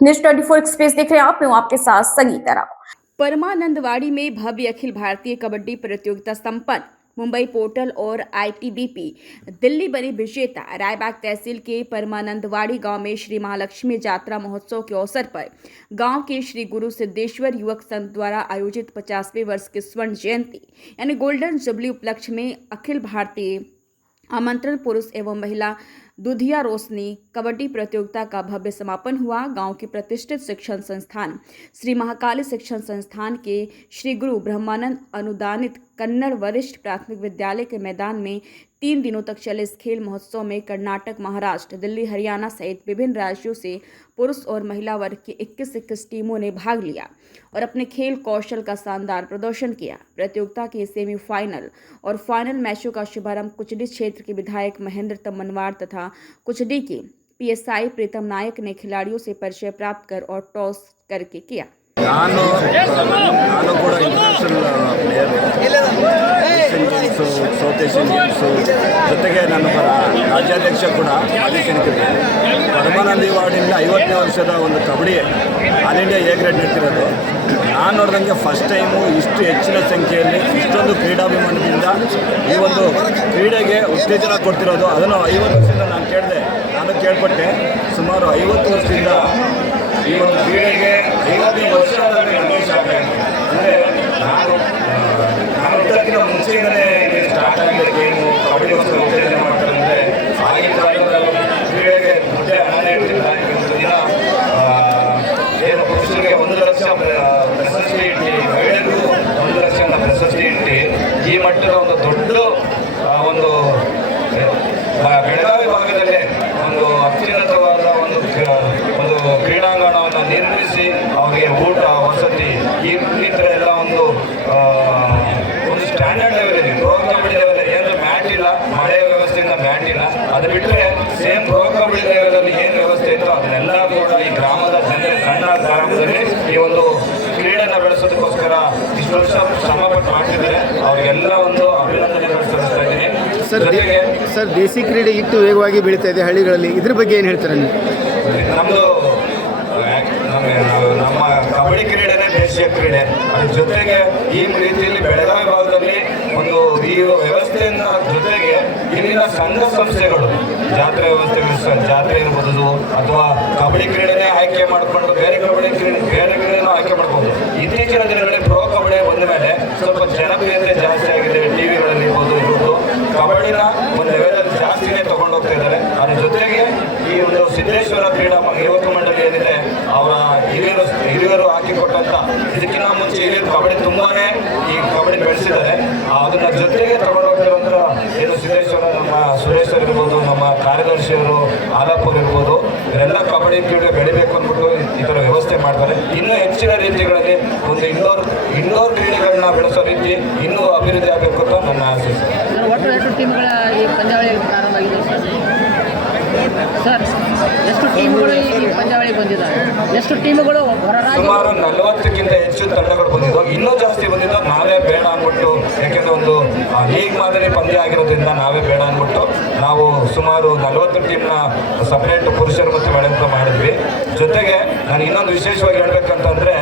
News 24 express देख रहे हैं आप, मैं हूं आपके साथ संगीता राव। परमानंदवाड़ी में भव्य अखिल भारतीय कबड्डी प्रतियोगिता संपन्न। मुंबई पोर्टल और आईटीबीपी दिल्ली बनी विजेता। रायबाग तहसील के परमानंदवाड़ी गांव में श्री महालक्ष्मी यात्रा महोत्सव के अवसर पर गांव के श्री गुरु सिद्धेश्वर युवक संघ द्वारा आयोजित 50वें वर्ष की स्वर्ण जयंती यानी गोल्डन जुबली उपलक्ष्य में अखिल भारतीय आमंत्रण पुरुष एवं महिला दुधिया रोशनी कबड्डी प्रतियोगिता का भव्य समापन हुआ। गांव के प्रतिष्ठित शिक्षण संस्थान श्री महाकाली शिक्षण संस्थान के श्री गुरु ब्रह्मानंद अनुदानित कन्नड़ वरिष्ठ प्राथमिक विद्यालय के मैदान में 3 दिनों तक चले इस खेल महोत्सव में कर्नाटक, महाराष्ट्र, दिल्ली, हरियाणा सहित विभिन्न राज्यों से पुरुष और महिला वर्ग की 21 टीमों ने भाग लिया और अपने खेल कौशल का शानदार प्रदर्शन किया। प्रतियोगिता के सेमीफाइनल और फाइनल मैचों का शुभारंभ कुचडी क्षेत्र के विधायक महेंद्र तमनवार तथा कुचडी के पीएसआई प्रीतम नायक ने खिलाड़ियों से परिचय प्राप्त कर और टॉस करके किया। ನಾನು ಕೂಡ international player Asian games, south Asian games ಜೊತೆಗೆ ನಾನು ರಾಜ್ಯಾಧ್ಯಕ್ಷ ಕೂಡ ಆದಿಶಂಕರಿಗೆ ಪರಮಾನಂದಿ ವಾರ್ಡಿಂದ 50ನೇ ವರ್ಷದ ಒಂದು kabaddi all India A grade ನಡೀತಿರೋದು. ನಾನು ನೋಡಿದಂಗೆ ಫಸ್ಟ್ ಟೈಮು ಇಷ್ಟು ಹೆಚ್ಚಿನ ಸಂಖ್ಯೆಯಲ್ಲಿ ಇಷ್ಟೊಂದು ಕ್ರೀಡಾಭಿಮಾನದಿಂದ ಈ ಒಂದು ಕ್ರೀಡೆಗೆ ಉತ್ತೇಜನ ಕೊಡ್ತಿರೋದು. ಅದನ್ನು 50 ವರ್ಷದಿಂದ ನಾನು ಕೇಳ್ಪಟ್ಟೆ. ಸುಮಾರು 50 ವರ್ಷದಿಂದ ಈ ಒಂದು ಕ್ರೀಡೆಗೆ 50 ವರ್ಷದಲ್ಲಿ ನನಗೆ ಸ್ಟಾರ್ಟ್ ಆಗಿದೆ. ಅಂದರೆ ನಾನು ಹುಟ್ಟೋಕ್ಕಿಂತ ಮುಂಚೆಯಿಂದಲೇ ಸ್ಟಾರ್ಟ್ ಆಗಿದೆ ಗೇಮು. ಕಬಡ್ಡಿಗೋಸ್ಕರ ಉತ್ತೇಜನ ಮಾಡ್ತಾರೆ. ಅಂದರೆ ಆಗಿನ ಕಾಲದಲ್ಲಿ ಕ್ರೀಡೆಗೆ ಮುದ್ದೆ ಹಣ ಇಟ್ಟಿಲ್ಲ. ಇವತ್ತು ದಿನ ಏನು ಪುರುಷರಿಗೆ 1 ಲಕ್ಷ ಪ್ರಶಸ್ತಿ ಇಟ್ಟು, ಮಹಿಳೆಗೂ 1 ಲಕ್ಷ ಪ್ರಶಸ್ತಿ ಇಟ್ಟು ಈ ಮಟ್ಟದ ಒಂದು ದೊಡ್ಡ ಒಂದು ಬೆಳಗಾವಿ ಭಾಗದಲ್ಲೇ ಒಂದು ಅತ್ಯುನ್ನತವಾದ ಒಂದು ಕ್ರೀಡಾಂಗಣವನ್ನು ನಿರ್ಮಿಸಿ ಅವರಿಗೆ ಊಟ, ವಸತಿ ಈ ಥರ ಎಲ್ಲ ಒಂದು ಸ್ಟ್ಯಾಂಡರ್ಡ್ ಲೆವೆಲ್ ಇದೆ. ಪ್ರೋ ಕಬಡ್ಡಿ ಲೆವೆಲ್ ಏನು ಮ್ಯಾಟ್ ಇಲ್ಲ, ಮಳೆ ವ್ಯವಸ್ಥೆಯಿಂದ ಮ್ಯಾಟ್ ಇಲ್ಲ. ಅದು ಬಿಟ್ಟರೆ ಸೇಮ್ ಪ್ರೋ ಕಬಡ್ಡಿ ಲೆವೆಲಲ್ಲಿ ಏನು ವ್ಯವಸ್ಥೆ ಇತ್ತು ಅದನ್ನೆಲ್ಲ ಕೂಡ ಈ ಗ್ರಾಮದ ಜನರ ಸಣ್ಣ ಗ್ರಾಮದಲ್ಲಿ ಈ ಒಂದು ಕ್ರೀಡೆಯನ್ನು ಬೆಳೆಸೋದಕ್ಕೋಸ್ಕರ ಇಷ್ಟು ವರ್ಷ ಶ್ರಮಪಟ್ಟು ಮಾಡ್ತಿದ್ದಾರೆ. ಅವರಿಗೆಲ್ಲ ಒಂದು ಅಭಿನಂದನೆಗಳು ಸಲ್ಲಿಸ್ತಾ ಇದ್ದೀನಿ. ಸರ್, ದೇಸಿ ಕ್ರೀಡೆ ಇಟ್ಟು ವೇಗವಾಗಿ ಬೆಳೀತಾ ಇದೆ ಹಳ್ಳಿಗಳಲ್ಲಿ. ಇದ್ರ ಬಗ್ಗೆ ಏನು ಹೇಳ್ತಾರೆ ನೀವು? ನಮ್ಮ ಕಬಡ್ಡಿ ಕ್ರೀಡೆನೇ ದೇಶೀಯ ಕ್ರೀಡೆ. ಅದ್ರ ಜೊತೆಗೆ ಈ ರೀತಿಯಲ್ಲಿ ಬೆಳಗಾವಿ ಭಾಗದಲ್ಲಿ ಒಂದು ಈ ವ್ಯವಸ್ಥೆಯಿಂದ ಜೊತೆಗೆ ಇಲ್ಲಿನ ಸಂಘ ಸಂಸ್ಥೆಗಳು ಜಾತ್ರೆ ಜಾತ್ರೆ ಇರ್ಬೋದು ಅಥವಾ ಕಬಡ್ಡಿ ಕ್ರೀಡೆನೇ ಆಯ್ಕೆ ಮಾಡಿಕೊಂಡು ಬೇರೆ ಕ್ರೀಡೆನೂ ಆಯ್ಕೆ ಮಾಡ್ಬೋದು. ಇತ್ತೀಚಿನ ದಿನಗಳಲ್ಲಿ ಪ್ರೋ ಕಬಡ್ಡಿ ಬಂದ ಮೇಲೆ ಸ್ವಲ್ಪ ಜನಪ್ರಿಯತೆ ಜಾಸ್ತಿ ಆಗಿದೆ. ಟಿವಿಗಳಲ್ಲಿ ಇರ್ಬೋದು ಕಬಡ್ಡಿನ ಒಂದು ಲೆವೆಲಲ್ಲಿ ಜಾಸ್ತಿನೇ ತಗೊಂಡು ಹೋಗ್ತಾ ಇದ್ದಾರೆ. ಅದ್ರ ಜೊತೆಗೆ ಈ ಒಂದು ಸಿದ್ದೇಶ್ವರ ಕ್ರೀಡಾ ಯುವಕ ಮಂಡಳಿ ಏನಿದೆ ಅವರ ಹಿರಿಯರು ಹಾಕಿಕೊಟ್ಟಂತ ಇದಕ್ಕಿಂತ ಮುಂಚೆ ಹಿರಿಯರು ಕಬಡ್ಡಿ ತುಂಬಾನೇ ಈ ಕಬಡ್ಡಿ ಬೆಳೆಸಿದ್ದಾರೆ. ಅದನ್ನ ಜೊತೆಗೆ ತಗೊಂಡು ಹೋಗ್ತಿರುವಂತ ಏನು ಸಿದ್ದೇಶ್ವರ, ನಮ್ಮ ಸುರೇಶ್ವರ್ ಇರ್ಬೋದು, ನಮ್ಮ ಕಾರ್ಯದರ್ಶಿಯವರು ಆಲಾಪುರ್ ಇರ್ಬೋದು, ಇವರೆಲ್ಲ ಕಬಡ್ಡಿ ಕ್ರೀಡೆ ಬೆಳಿಬೇಕು ಅಂದ್ಬಿಟ್ಟು ಈ ಥರ ವ್ಯವಸ್ಥೆ ಮಾಡ್ತಾರೆ. ಇನ್ನೂ ಹೆಚ್ಚಿನ ರೀತಿಗಳಲ್ಲಿ ಒಂದು ಇಂಡೋರ್ ಕ್ರೀಡೆಗಳನ್ನ ಬೆಳೆಸೋ ರೀತಿ ಇನ್ನೂ ಅಭಿವೃದ್ಧಿ ಆಗಬೇಕು ಅಂತ ನನ್ನ ಆಸೆ. ಒಟ್ಟು ಎಷ್ಟು ಟೀಮ್ಗಳ ಈ ಪಂದ್ಯಾವಳಿ ಪ್ರಾರಂಭವಾಗಿದೆ ಸರ್? ಎಷ್ಟು ಟೀಮ್ಗಳು ಈ ಪಂದ್ಯಾವಳಿಗೆ ಬಂದಿದ್ದಾರೆ? ಎಷ್ಟು ಟೀಮ್ಗಳು ಸುಮಾರು 40ಕ್ಕಿಂತ ಹೆಚ್ಚು ತಂಡಗಳು ಬಂದಿದ್ದು. ಇನ್ನೂ ಜಾಸ್ತಿ ಬಂದಿದ್ದು ನಾವೇ ಬೇಡ ಅಂದ್ಬಿಟ್ಟು, ಯಾಕೆಂದ್ರೆ ಒಂದು ಲೀಗ್ ಮಾದರಿ ಪಂದ್ಯ ಆಗಿರೋದ್ರಿಂದ ನಾವೇ ಬೇಡ ಅಂದ್ಬಿಟ್ಟು ನಾವು ಸುಮಾರು 40 ಟೀಮ್ನ ಸಪರೇಟ್ ಪುರುಷರು ಮತ್ತು ಮಹಿಳೆಯರು ಮಾಡಿದ್ವಿ. ಜೊತೆಗೆ ನಾನು ಇನ್ನೊಂದು ವಿಶೇಷವಾಗಿ ಹೇಳ್ಬೇಕಂತಂದ್ರೆ